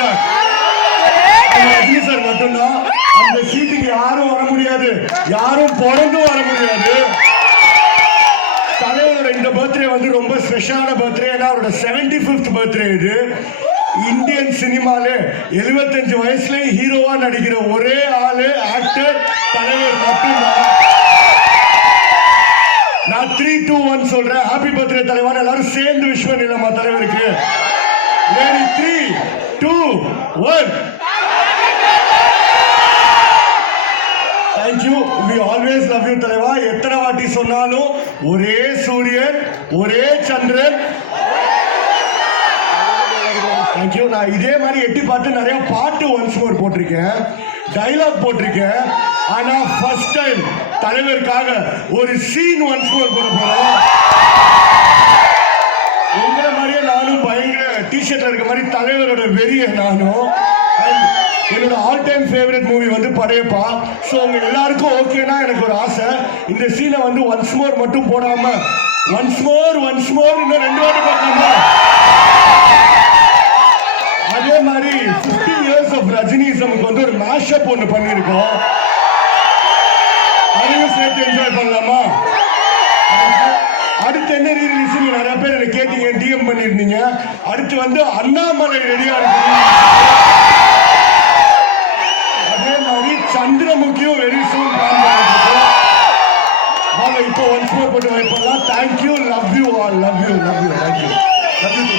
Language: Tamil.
சார். ரஜினி சார் மட்டும்தான். அந்த சீட்டுக்கு யாரும் வர முடியாது. யாரும் பிறந்தும் வர முடியாது. தலைவரோட இந்த பர்த்டே வந்து ரொம்ப ஸ்பெஷலான பர்த்டே ஏன்னா அவரோட செவன்டி ஃபிஃப்த் பர்த்டே இது. இந்தியன் சினிமால எழுபத்தஞ்சு வயசுல ஹீரோவா நடிக்கிற ஒரே ஆளு ஆக்டர் தலைவர் மட்டும்தான். நான் த்ரீ டூ ஒன் சொல்றேன். ஹாப்பி பர்த்டே தலைவர் எல்லாரும் சேர்ந்து விஸ்வ நிலமா தலைவருக்கு. Three two one thank you we always love you தலைவா எத்தனை வாட்டி சொன்னாலும் ஒரே சூரியன் ஒரே சந்திரன். தேங்க்யூ நான் இதே மாதிரி எட்டி பார்த்து நிறைய பாட்டு ஒன்ஸ் மோர் போட்டிருக்கேன். டைலாக் போட்டிருக்கேன். ஆனா ஃபர்ஸ்ட் டைம் தலைவருக்காக ஒரு சீன் ஒன்ஸ் மோர் போட போறோம். மாதிரி தலைவரோட வெறிய நானும் என்னோட ஆல் டைம் ஃபேவரட் மூவி வந்து படையப்பா. ஸோ உங்க எல்லாருக்கும் ஓகேனா எனக்கு ஒரு ஆசை. இந்த சீனை வந்து ஒன்ஸ் மோர் மட்டும் போடாம ஒன்ஸ் மோர் ஒன்ஸ் மோர் இன்னும் ரெண்டு வாட்டி பார்க்கலாமா? அதே மாதிரி 50 இயர்ஸ் ஆஃப் ரஜினிசமுக்கு வந்து ஒரு மேஷப் ஒன்று பண்ணியிருக்கோம். அதையும் சேர்த்து என்ஜாய் பண்ணலாமா? அடுத்து வந்து அண்ணாமலை ரெடியா அதே மாதிரி சந்திரமுகியும் வெரி சூன் வாங்க இப்போ ஒன்ஸ் போட்டு வைப்போம் thank you love you all love you love you thank you you